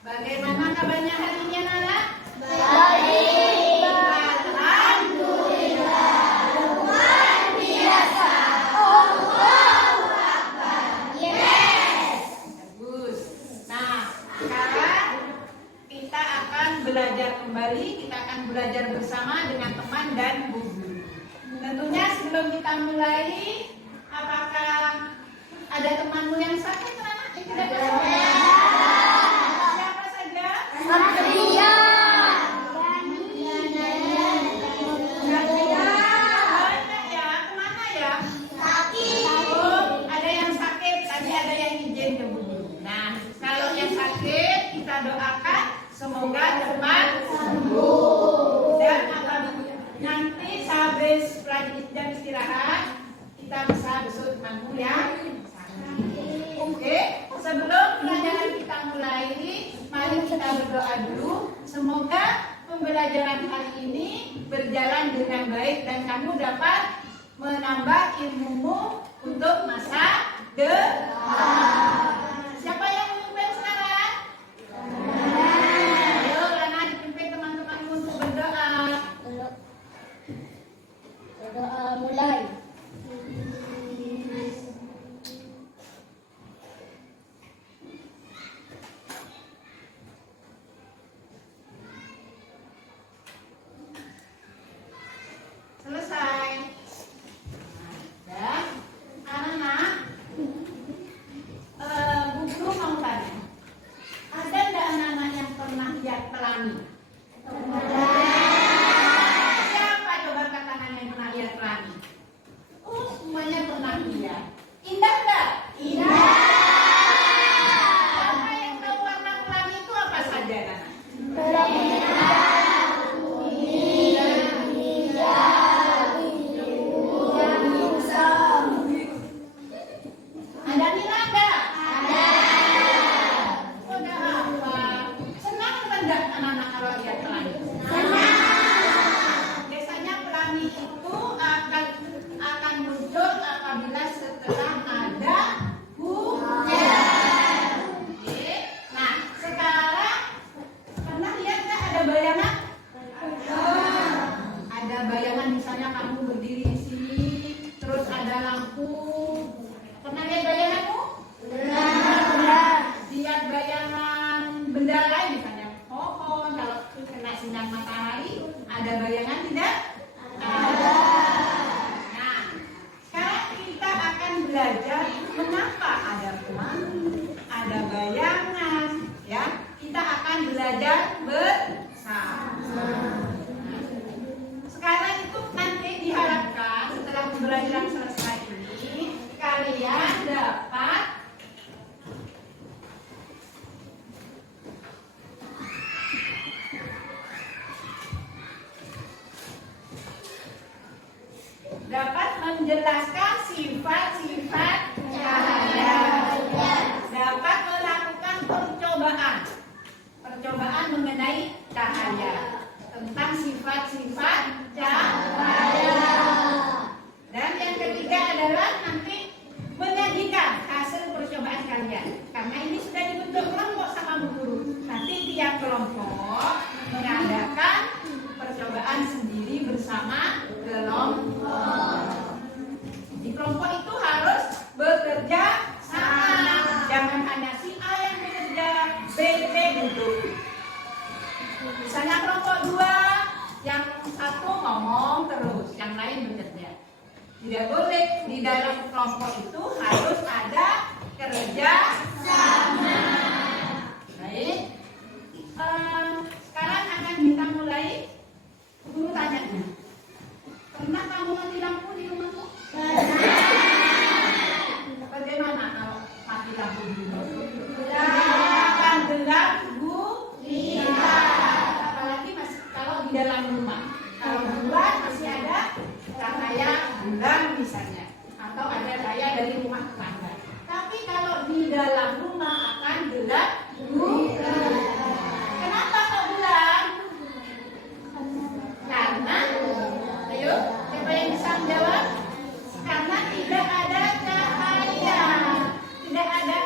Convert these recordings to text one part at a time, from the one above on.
Bagaimana kabarnya hari ini anak-anak? Baik. Alhamdulillah. Luar biasa. Allahu Akbar. Yes. Bagus. Nah, sekarang kita akan belajar kembali. Kita akan belajar bersama dengan teman dan bu guru. Tentunya sebelum kita mulai, apakah ada temanmu yang sakit, anak? Yang tidak bersalah? Siapa saja? Satria. Banyak ya. Kemana ya? Sakit. Oh, ada yang sakit, tadi ada yang izin ke bu guru. Nah, kalau yang sakit kita doakan semoga cepat sembuh. Dan nanti habis jam istirahat kita bisa besok temanmu yang sakit. Oke, sebelum pelajaran kita mulai, mari kita berdoa dulu. Semoga pembelajaran hari ini berjalan dengan baik dan kamu dapat menambah ilmumu untuk masa depan. Siapa yang memimpin sekarang? Ayo, Lana dipimpin teman-temanmu untuk berdoa. Berdoa mulai. Selesai. Dan anak-anak, Bu Guru mau tanya, ada nggak anak-anak yang pernah lihat pelangi? Siapa coba angkat tangan yang pernah lihat pelangi? Oh, semuanya pernah lihat. Indah nggak? Indah. Siapa yang tahu warna pelangi itu apa saja, anak? Ada nilai nggak? Ada. Udah apa? Senang enggak anak-anak kalau lihat pelangi? Biasanya pelangi itu akan muncul apabila setelah ada hujan. Oke. Nah, sekarang pernah lihat nggak ada bayangan? Ada bayangan, misalnya kamu berdiri di sini, terus ada lampu. Pernah lihat bayanganmu? Lihat bayangan benda lain, misalnya pohon, kalau kena sinar matahari, ada bayangan tidak? Ada. Nah, sekarang kita akan belajar mengapa ada pelangi, ada bayangan, ya. Kita akan belajar bersama. Sekarang itu nanti diharapkan setelah pembelajaran selesai ini, kalian dapat menjelaskan sifat-sifat cahaya, dapat melakukan percobaan mengenai cahaya, tentang sifat-sifat cahaya. Dan yang ketiga adalah nanti menyajikan hasil percobaan kalian. Karena ini sudah dibentuk kelompok sama Bu Guru. Nanti tiap kelompok mengadakan percobaan sendiri bersama kelompok. Di kelompok itu harus bekerja sama. Jangan hanya si A yang bekerja, B duduk. Misalnya kelompok 2, yang satu ngomong terus, yang lain bekerja. Tidak boleh, di dalam kelompok itu harus ada kerja sama. Baik. Sekarang akan kita mulai. Guru tanya, pernah kamu mati lampu di rumahmu? Bagaimana kalau mati lampu di rumahmu? Akan gelap gulita. Apalagi kalau di dalam rumah. Kalau di luar masih ada cahaya bulan misalnya, atau ada cahaya dari rumah tetangga. Tapi kalau di dalam rumah akan gelap gulita. Kenapa kok gelap? Karena, ayo, siapa yang bisa menjawab? Karena tidak ada cahaya, tidak ada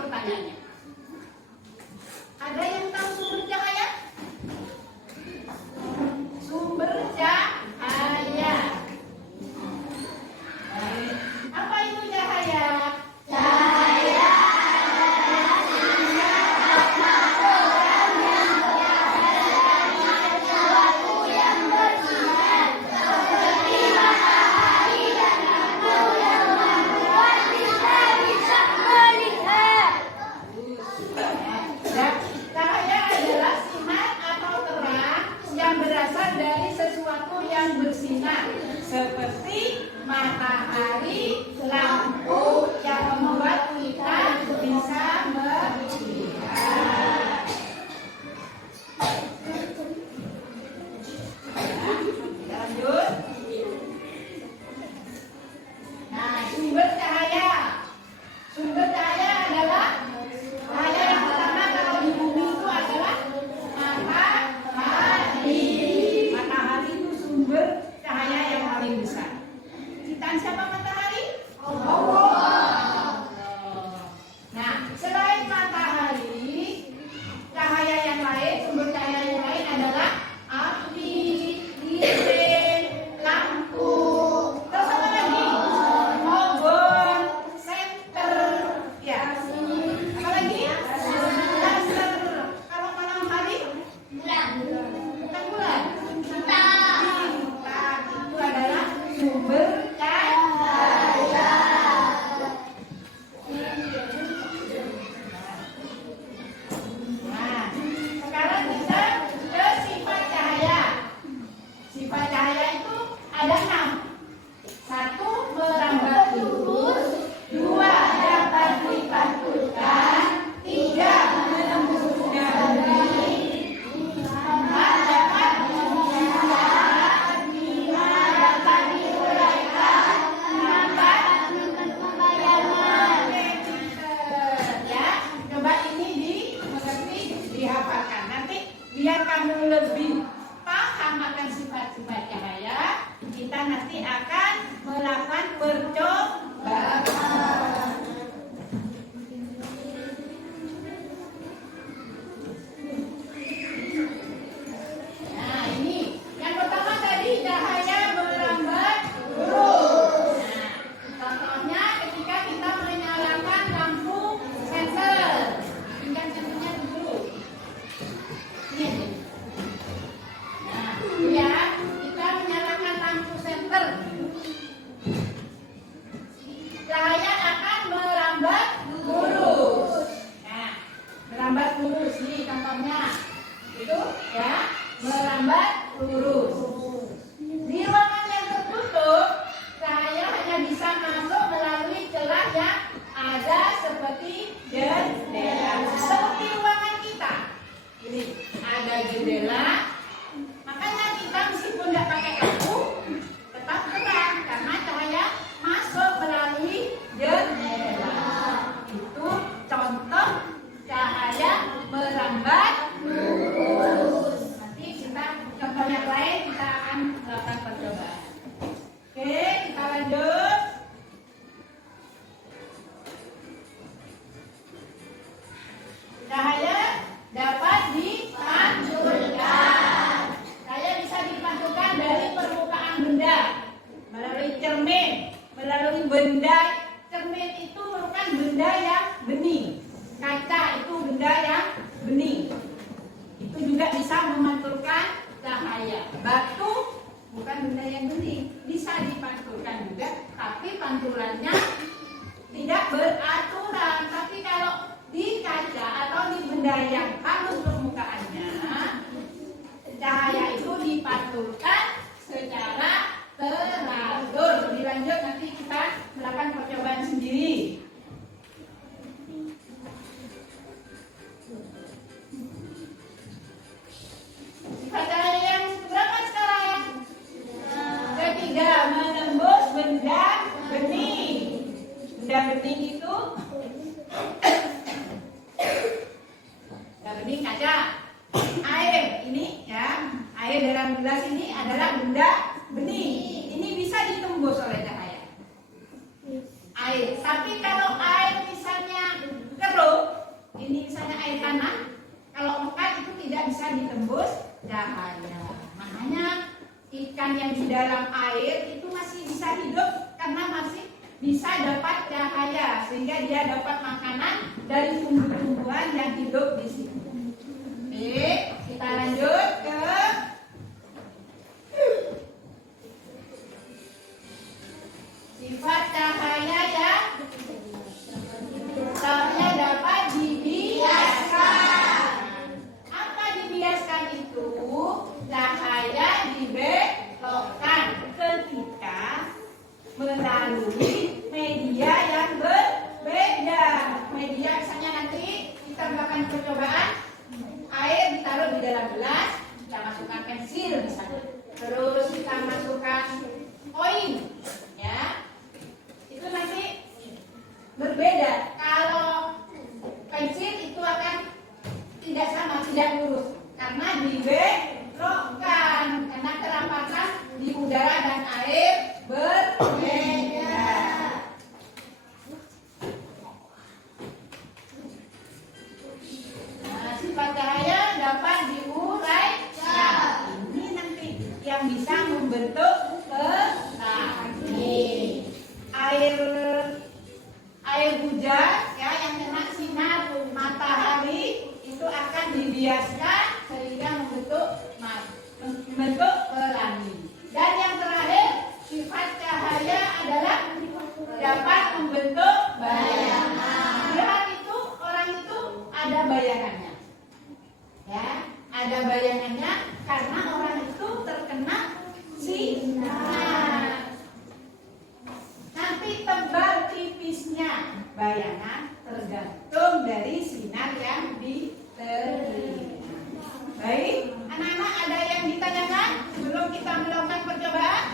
pertanyaannya. Ada yang tahu sumber cahaya? Sumber cahaya. Apa itu cahaya? Cahaya adalah sinar matahari yang berasal dari sesuatu yang bersinar, seperti matahari dan lampu yang membuat kita bisa melihat. Ya, cahaya adalah sinar atau terang yang berasal dari sesuatu yang bersinar, seperti matahari, lampu yang membuat kita bisa melihat. Lanjut. Nah, sumber cahaya. Sumber cahaya adalah cahaya yang pertama kalau di bumi itu adalah matahari. Matahari itu sumber cahaya yang paling besar. Ciptaan siapa matahari? Allah. Nah, selain matahari, cahaya yang lain, sumber cahaya yang lain adalah api, lilin, lampu, terus apa lagi? Obor, senter, ya. Apa lagi? Laser. Kalau malam hari, Bulan, bukan bulan. bintang, Bintang itu adalah sumber cahaya. Nah, sekarang kita ke sifat cahaya. Sifat cahaya itu ada 6. 1. Merambat lurus. 2. Dapat dipantulkan. 3. Menembus udara. 4. Dapat dilihat. 5. Dapat diuraikan. 6. membayangkan. Ya, coba ini dimengerti, dihafalkan. Nanti biar kamu lebih paham akan sifat-sifat cahaya, kita nanti akan melakukan percobaan. Nah, ini yang pertama tadi cahaya merambat lurus. Nah, contohnya ketika kita menyalakan lampu senter. Tinggal senternya dulu. Ini aja. Nah, ya, kita menyalakan lampu senter. Cahaya akan merambat lurus. Nah, merambat lurus nih contohnya. Itu ya, merambat lurus. Di ruangan yang tertutup, cahaya hanya bisa masuk melalui celah yang ada seperti jendela. Seperti ruangan kita. Ini ada jendela. Makanya kita meskipun tidak pakai lampu, tetap terang karena cahaya masuk melalui jendela. Itu contoh cahaya merambat lurus. Nanti kita contoh yang lain kita akan melakukan percobaan. Oke, kita lanjut. Cahaya dapat dipantulkan. Cahaya bisa dipantulkan dari permukaan benda melalui cermin, melalui benda. Cermin itu merupakan benda yang bening. Kaca itu benda yang bening. Itu juga bisa memantulkan cahaya. Batu bukan benda yang bening, bisa dipantulkan juga, tapi pantulannya tidak beraturan. Tapi kalau di kaca atau di benda yang halus permukaannya, cahaya itu dipantulkan secara teratur. Dilanjut nanti kita melakukan percobaan sendiri. Sifat cahaya yang berapa sekarang? Ketiga, menembus benda bening. Benda bening itu benda bening kaca. Air ini ya, air dalam gelas ini adalah benda bening. Ini bisa ditembus oleh cahaya. Air. Tapi kalau air misalnya keruh, bisa ditembus cahaya. Makanya ikan yang di dalam air itu masih bisa hidup karena masih bisa dapat cahaya, sehingga dia dapat makanan dari tumbuh-tumbuhan yang hidup di situ. Oke, kita lanjut ke sifat cahaya ya. Cahaya dapat dibiaskan. Apa dibiaskan itu? Cahaya dibelokkan ketika melalui media yang berbeda. Media misalnya nanti kita melakukan percobaan, air ditaruh di dalam gelas, kita masukkan pensil misalnya, terus kita masukkan koin, ya, itu nanti berbeda. Kalau pensil itu akan tidak sama, tidak lurus, karena dibelokkan, karena kerapatan di udara dan air berbeda. Nah, sifat cahaya dapat diuraikan. Ini nanti yang bisa membentuk pelangi. Air hujan ya, yang kena sinar matahari itu akan dibiaskan sehingga membentuk pelangi. Dan yang terakhir, sifat cahaya adalah dapat membentuk bayangan. Lihat itu, orang itu ada bayangannya. Ya, ada bayangannya karena orang itu terkena sinar. Nanti tebal tipisnya bayangan tergantung dari sinar yang diterima. Baik, anak-anak ada yang ditanyakan sebelum kita melakukan percobaan?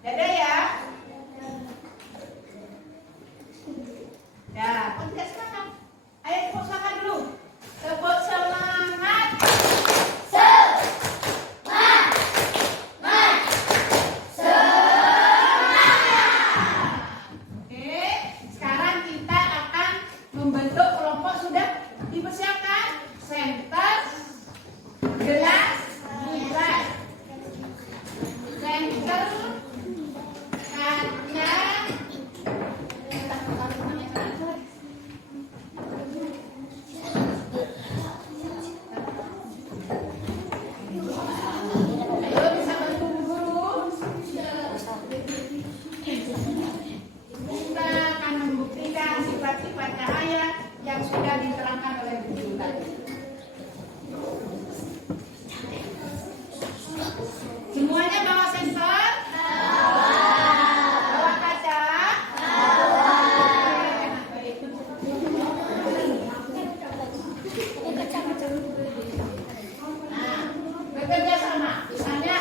Ada ya? Ya, kok tidak semangat? Ayo tepuk semangat dulu. Tepuk semangat. Oke, sekarang kita akan membentuk kelompok. Sudah dipersiapkan? Center, gelas, bulat. Center, kaca. Ayo, bisa bantu guru. Kita akan membuktikan sifat-sifat cahaya yang sudah diterangkan oleh guru tadi. Semuanya bawa sensor? Bawa kaca? Baik. Nah, bekerja sama. Misalnya,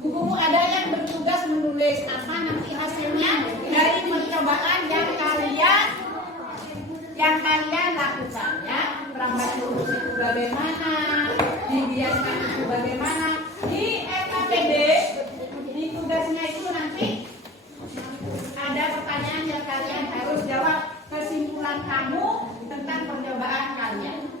buku ada yang bertugas menulis apa nanti hasilnya dari percobaan yang kalian lakukan, ya. Perambat lurus itu bagaimana, dibiaskan itu bagaimana. Di LKPD, di tugasnya itu nanti ada pertanyaan yang kalian harus jawab kesimpulan kamu tentang percobaan kalian.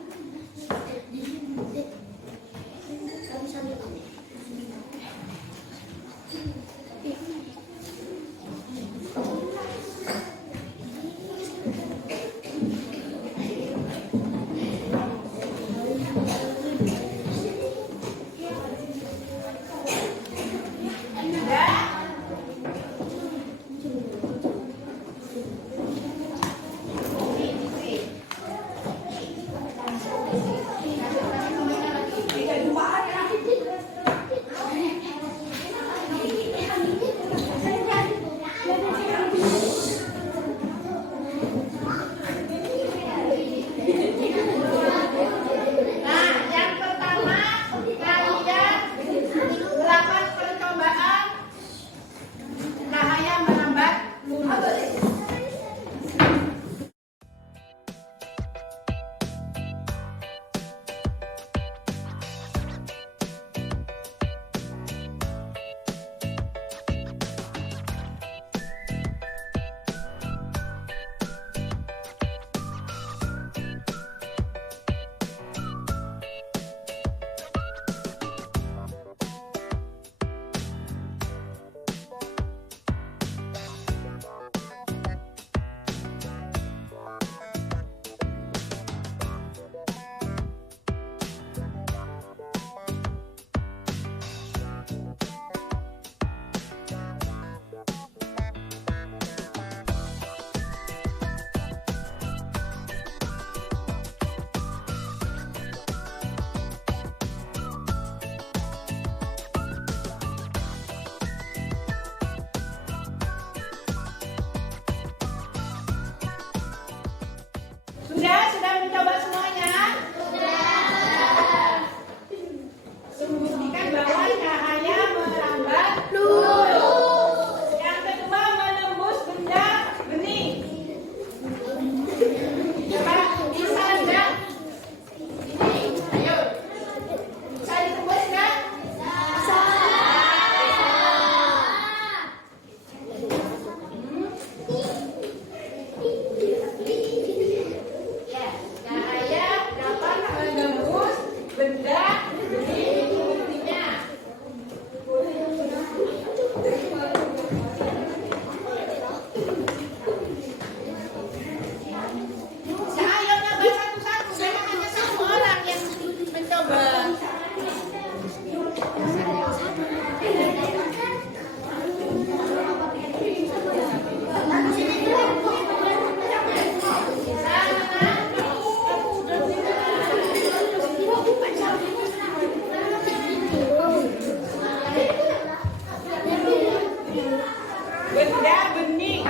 benda bening.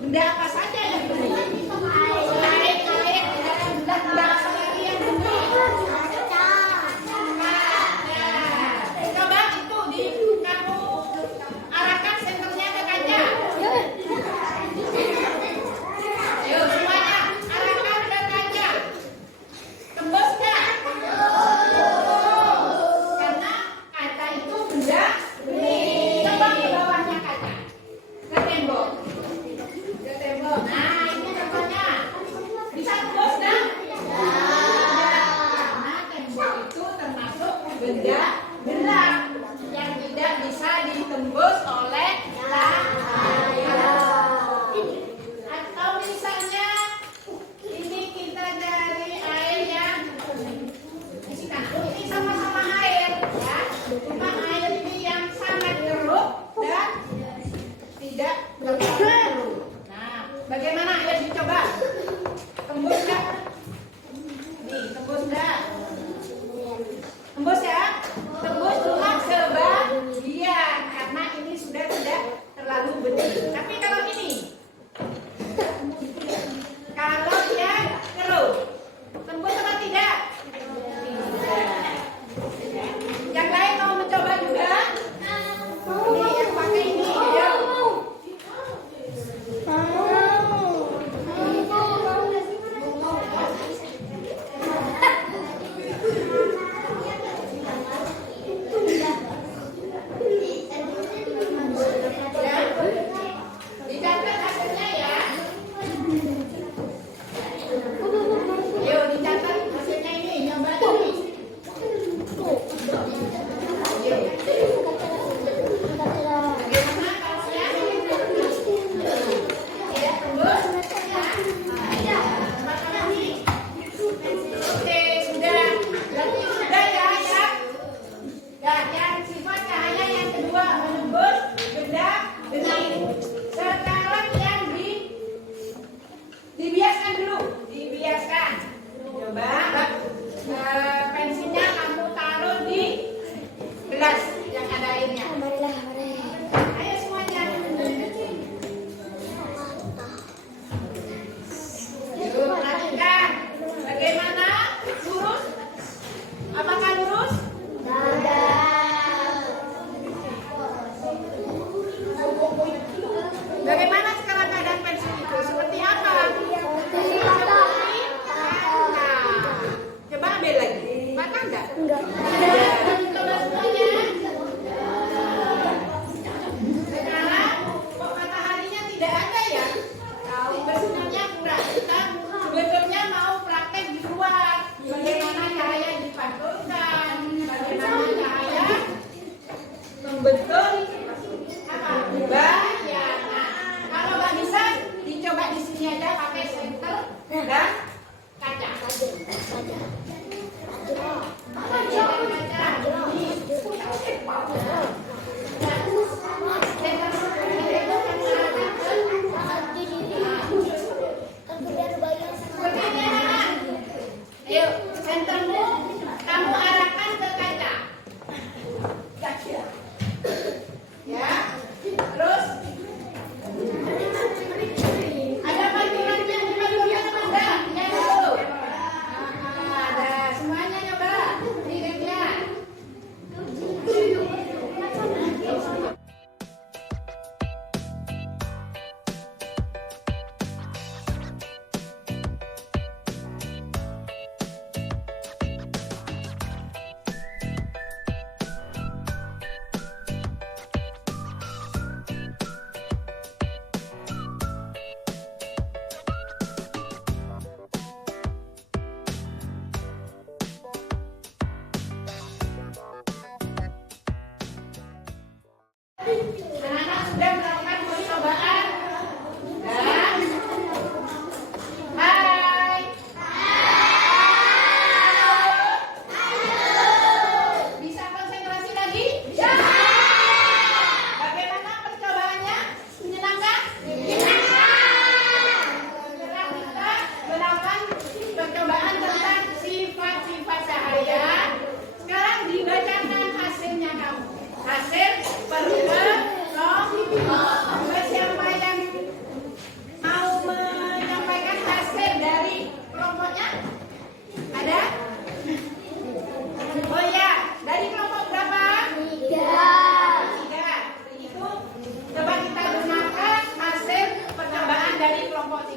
Benda apa saja yang bening? Air, benda apa lagi yang bening? Coba itu kamu arahkan senternya ke kaca. Ayo semuanya arahkan ke kaca. Tembus nggak? Karena kaca itu benda bening. Coba ke bawahnya kaca. Ke tembok. Ke tembok. Nah ini contohnya. Bisa tembus nggak? Karena tembok itu termasuk benda gelap yang tidak bisa ditembus oleh cahaya. Atau misalnya ini kita dari air yang ini sama-sama air ya, cuma air ini yang sangat keruh dan tidak keruh. Nah, bagaimana? Ayo dicoba. Tembus nggak? Nih, tembus nggak? Tembus ya? Tembus cuma sebagian karena ini sudah tidak terlalu bening. Tapi kalau ini, kalau yang keruh, tembus apa tidak? Yang lain mau mencoba juga? Ini yang pakai ini ya.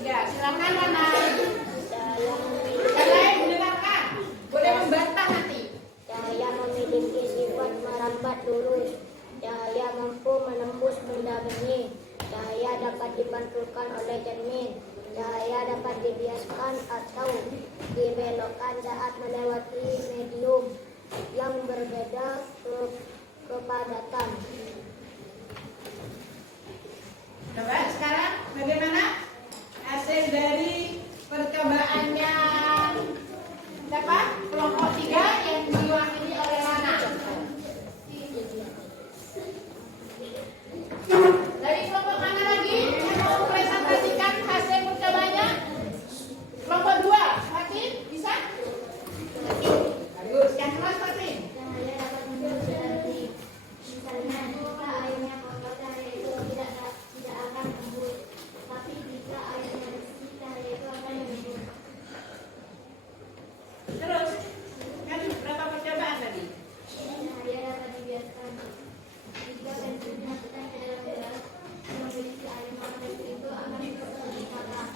Ya, silakan Nana. Cahaya Yang lain mendengarkan. Boleh membantah nanti. Cahaya memiliki sifat merambat lurus. Cahaya mampu menembus benda bening. Cahaya dapat dipantulkan oleh cermin. Cahaya dapat dibiaskan atau dibelokkan saat melewati medium yang berbeda kepadatan. Coba sekarang bagaimana hasil dari percobaannya siapa? Kelompok 3 yang diwakili oleh Lana. Dari kelompok mana lagi yang mau presentasikan hasil percobanya? Kelompok 2, Fatin bisa? Bagus, yang kelas Fatin. Cahaya dapat muncul dari misalnya jika airnya kotor, cahaya itu tidak akan tembus. Tapi jika airnya bersih, cahaya itu akan menembus. Terus, kan berapa percobaan tadi? Cahaya dapat dibiaskan. Jika pensil dimasukkan ke dalam gelas yang memiliki air, maka pensil itu akan terpisah.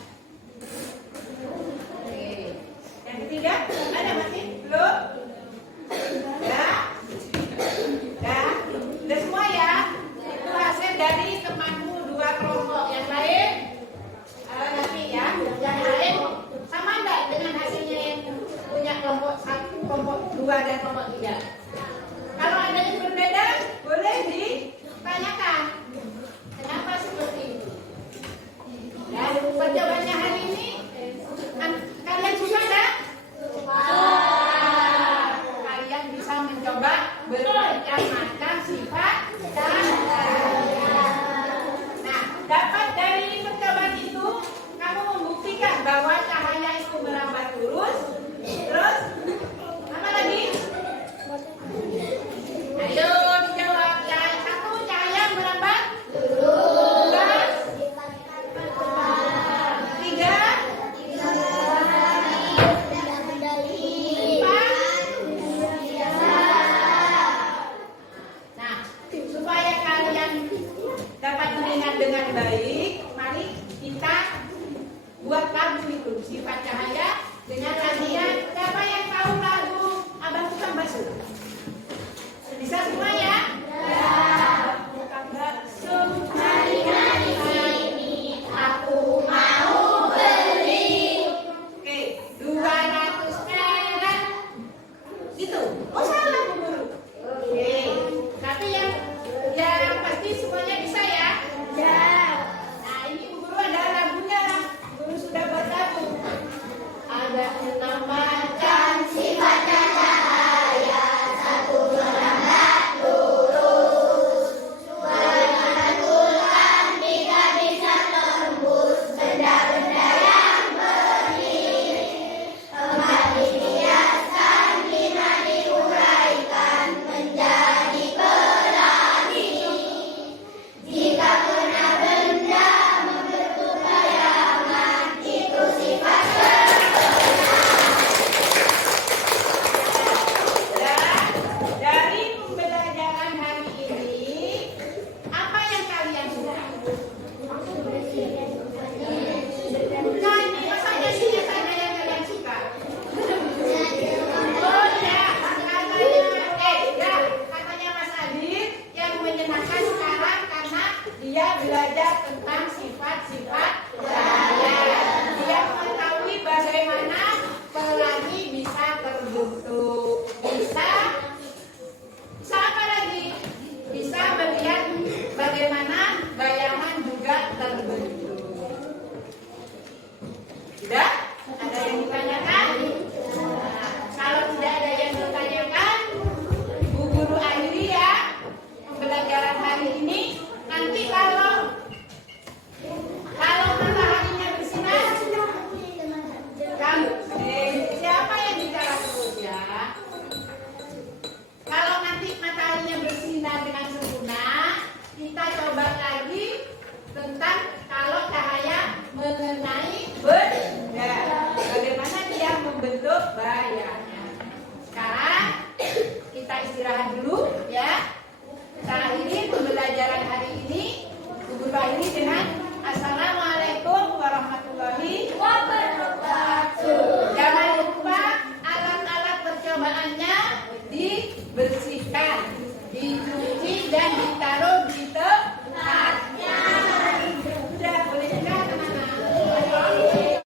Oke. Yang ketiga, ada masih? Belum? Ya? Ya? Udah semua ya? Itu hasil dari temanmu 2 kelompok. Yang lain? Nanti ya. Yang lain sama enggak dengan hasilnya yang punya kelompok 1, kelompok 2 dan kelompok 3? Kalau ada yang berbeda, boleh ditanyakan. Kenapa seperti itu? Ya, percobaannya hari ini kalian suka enggak? Kalian bisa mencoba bermacam-macam sifat cahaya. Nah, dapat dari percobaan itu kamu membuktikan bahwa cahaya itu merambat lurus. Terus apa lagi? Ayo dijawab. Yang satu, cahaya merambat lurus. 3, 4. Nah, supaya kalian dapat mengingat dengan baik, mari kita buat lagu itu sifat cahaya dengan